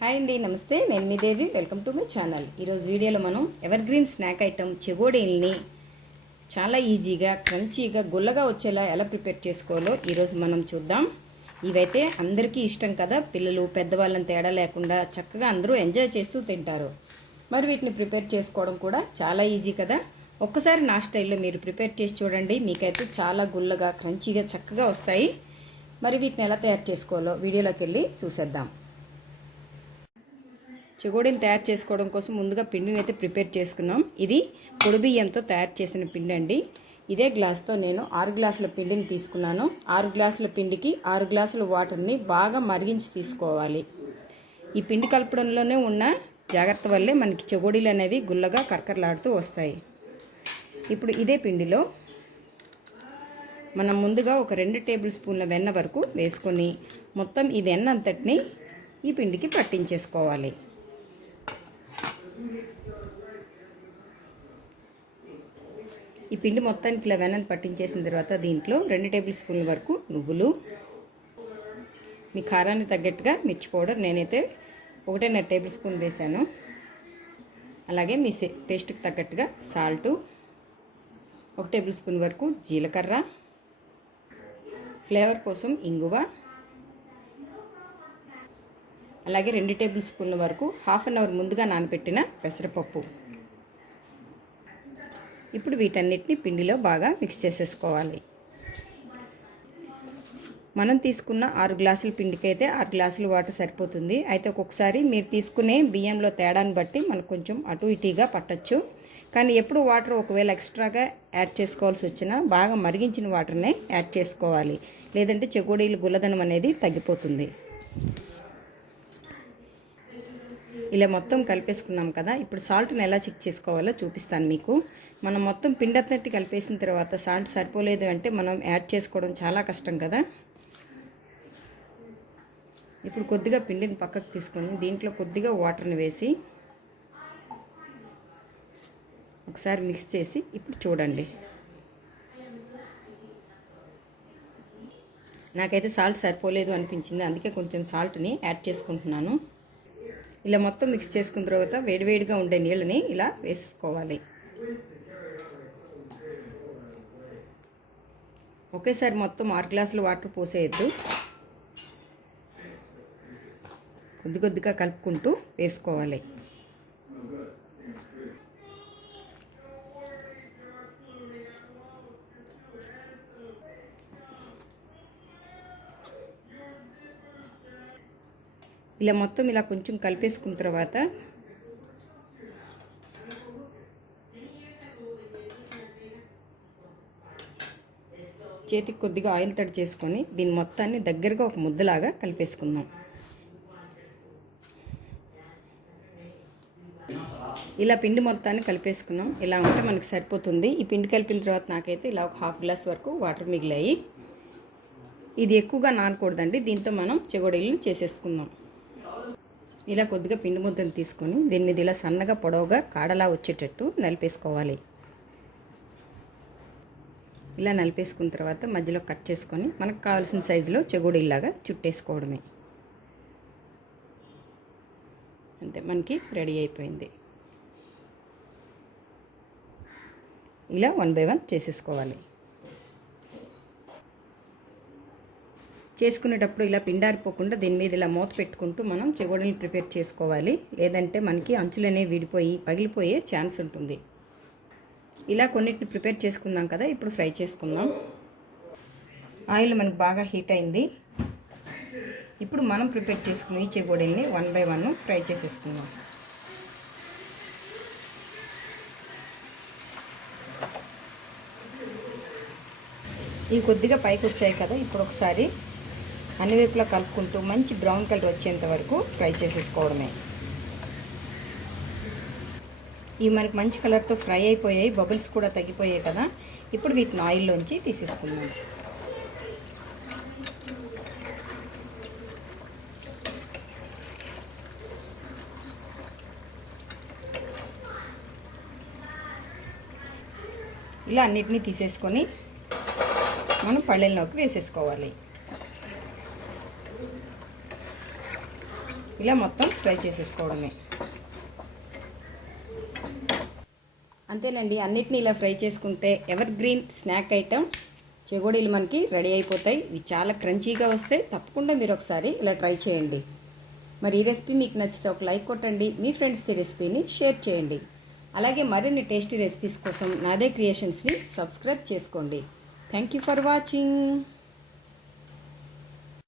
Hi అండి నమస్తే. నేను మీ Devi. Welcome to my channel. ఈరోజు వీడియోలో మనం ఎవర్ గ్రీన్ స్నాక్ ఐటమ్ చెగోడీల్ని చాలా ఈజీగా క్రంచీగా గుల్లగా వచ్చేలా ఎలా ప్రిపేర్ చేసుకోవాలో ఈరోజు మనం చూద్దాం. ఇవైతే అందరికీ ఇష్టం కదా. పిల్లలు పెద్దవాళ్ళని తేడా లేకుండా చక్కగా అందరూ ఎంజాయ్ చేస్తూ తింటారు. మరి వీటిని ప్రిపేర్ చేసుకోవడం కూడా చాలా ఈజీ కదా. ఒక్కసారి నా స్టైల్లో మీరు ప్రిపేర్ చేసి చూడండి. మీకైతే చాలా గుల్లగా క్రంచీగా చక్కగా వస్తాయి. మరి వీటిని ఎలా తయారు చేసుకోవాలో వీడియోలోకి వెళ్ళి చూసేద్దాం. చెగోడిని తయారు చేసుకోవడం కోసం ముందుగా పిండిని అయితే ప్రిపేర్ చేసుకున్నాం. ఇది పొడి బియ్యంతో తయారు చేసిన పిండి అండి. ఇదే గ్లాస్తో నేను ఆరు గ్లాసుల పిండిని తీసుకున్నాను. ఆరు గ్లాసుల పిండికి ఆరు గ్లాసుల వాటర్ని బాగా మరిగించి తీసుకోవాలి. ఈ పిండి కలపడంలోనే ఉన్న జాగ్రత్త వల్లే మనకి చెగోడీలు అనేవి గుల్లగా కరకరలాడుతూ వస్తాయి. ఇప్పుడు ఇదే పిండిలో మనం ముందుగా ఒక రెండు టేబుల్ స్పూన్ల వెన్న వరకు వేసుకొని మొత్తం ఈ వెన్న అంతటిని ఈ పిండికి పట్టించేసుకోవాలి. ఈ పిండి మొత్తానికి ఇలా వెన్నను పట్టించేసిన తర్వాత దీంట్లో రెండు టేబుల్ స్పూన్ల వరకు నువ్వులు మీ కారాన్ని తగ్గట్టుగా మిర్చి పౌడర్ నేనైతే ఒకటేన్నర టేబుల్ స్పూన్ వేసాను. అలాగే మీ టేస్ట్కి తగ్గట్టుగా సాల్టు ఒక టేబుల్ స్పూన్ వరకు జీలకర్ర ఫ్లేవర్ కోసం ఇంగువ అలాగే రెండు టేబుల్ స్పూన్ల వరకు హాఫ్ అన్ అవర్ ముందుగా నానబెట్టిన పెసరపప్పు. ఇప్పుడు వీటన్నిటిని పిండిలో బాగా మిక్స్ చేసేసుకోవాలి. మనం తీసుకున్న ఆరు గ్లాసుల పిండికి అయితే ఆరు గ్లాసులు వాటర్ సరిపోతుంది. అయితే ఒక్కొక్కసారి మీరు తీసుకునే బియ్యంలో తేడాను బట్టి మనకు కొంచెం అటు ఇటుగా పట్టచ్చు. కానీ ఎప్పుడు వాటర్ ఒకవేళ ఎక్స్ట్రాగా యాడ్ చేసుకోవాల్సి వచ్చినా బాగా మరిగించిన వాటర్నే యాడ్ చేసుకోవాలి. లేదంటే చెకోడీలు గుల్లదనం అనేది తగ్గిపోతుంది. ఇలా మొత్తం కలిపేసుకున్నాం కదా. ఇప్పుడు సాల్ట్ని ఎలా చెక్ చేసుకోవాలో చూపిస్తాను మీకు. మనం మొత్తం పిండత్నట్టు కలిపేసిన తర్వాత సాల్ట్ సరిపోలేదు అంటే మనం యాడ్ చేసుకోవడం చాలా కష్టం కదా. ఇప్పుడు కొద్దిగా పిండిని పక్కకు తీసుకొని దీంట్లో కొద్దిగా వాటర్ని వేసి ఒకసారి మిక్స్ చేసి ఇప్పుడు చూడండి. నాకైతే సాల్ట్ సరిపోలేదు అనిపించింది అందుకే కొంచెం సాల్ట్ని యాడ్ చేసుకుంటున్నాను. ఇలా మొత్తం మిక్స్ చేసుకున్న తర్వాత వేడివేడిగా ఉండే నీళ్ళని ఇలా వేసుకోవాలి ఒకేసారి మొత్తం ఆరు గ్లాసులు వాటర్ పోసేయద్దు. కొద్ది కొద్దిగా కలుపుకుంటూ వేసుకోవాలి. ఇలా మొత్తం ఇలా కొంచెం కలిపేసుకున్న తర్వాత చేతికి కొద్దిగా ఆయిల్ తడి చేసుకొని దీని మొత్తాన్ని దగ్గరగా ఒక ముద్దలాగా కలిపేసుకుందాం. ఇలా పిండి మొత్తాన్ని కలిపేసుకున్నాం. ఇలా ఉంటే మనకి సరిపోతుంది. ఈ పిండి కలిపిన తర్వాత నాకైతే ఇలా ఒక హాఫ్ గ్లాస్ వరకు వాటర్ మిగిలాయి. ఇది ఎక్కువగా నానకూడదండి. దీంతో మనం చెగోడీలను చేసేసుకుందాం. ఇలా కొద్దిగా పిండి ముద్దను తీసుకొని దీన్ని ఇలా సన్నగా పొడవుగా కాడలా వచ్చేటట్టు నలిపేసుకోవాలి. ఇలా నలిపేసుకున్న తర్వాత మధ్యలో కట్ చేసుకొని మనకు కావాల్సిన సైజులో చెగుడిలాగా చుట్టేసుకోవడమే. అంతే మనకి రెడీ అయిపోయింది. ఇలా వన్ బై వన్ చేసేసుకోవాలి. చేసుకునేటప్పుడు ఇలా పిండారిపోకుండా దీని మీద ఇలా మూత పెట్టుకుంటూ మనం చెగోడని ప్రిపేర్ చేసుకోవాలి. లేదంటే మనకి అంచులనే విడిపోయి పగిలిపోయే ఛాన్స్ ఉంటుంది. ఇలా కొన్నిటిని ప్రిపేర్ చేసుకుందాం కదా ఇప్పుడు ఫ్రై చేసుకుందాం. ఆయిల్ మనకు బాగా హీట్ అయింది. ఇప్పుడు మనం ప్రిపేర్ చేసుకున్న ఈ చెగోడల్ని వన్ బై వన్ ఫ్రై చేసేసుకుందాం. ఇవి కొద్దిగా పైకి వచ్చాయి కదా ఇప్పుడు ఒకసారి అన్ని వైపులా కలుపుకుంటూ మంచి బ్రౌన్ కలర్ వచ్చేంత వరకు ఫ్రై చేసేసుకోవడమే. ఇవి మనకి మంచి కలర్తో ఫ్రై అయిపోయాయి బబుల్స్ కూడా తగ్గిపోయాయి కదా. ఇప్పుడు వీటిని ఆయిల్లోంచి తీసేసుకుందాం. ఇలా అన్నిటినీ తీసేసుకొని మనం పళ్ళెల్లోకి వేసేసుకోవాలి. ఇలా మొత్తం ఫ్రై చేసేసుకోవడమే. అంతేనండి అన్నిటిని ఇలా ఫ్రై చేసుకుంటే ఎవర్ గ్రీన్ స్నాక్ ఐటమ్ చెగోడీలు మనకి రెడీ అయిపోతాయి. ఇవి చాలా క్రంచీగా వస్తాయి తప్పకుండా మీరు ఒకసారి ఇలా ట్రై చేయండి. మరి ఈ రెసిపీ మీకు నచ్చితే ఒక లైక్ కొట్టండి మీ ఫ్రెండ్స్కి రెసిపీని షేర్ చేయండి. అలాగే మరిన్ని టేస్టీ రెసిపీస్ కోసం నాదే క్రియేషన్స్ని సబ్స్క్రైబ్ చేసుకోండి. Thank you for watching.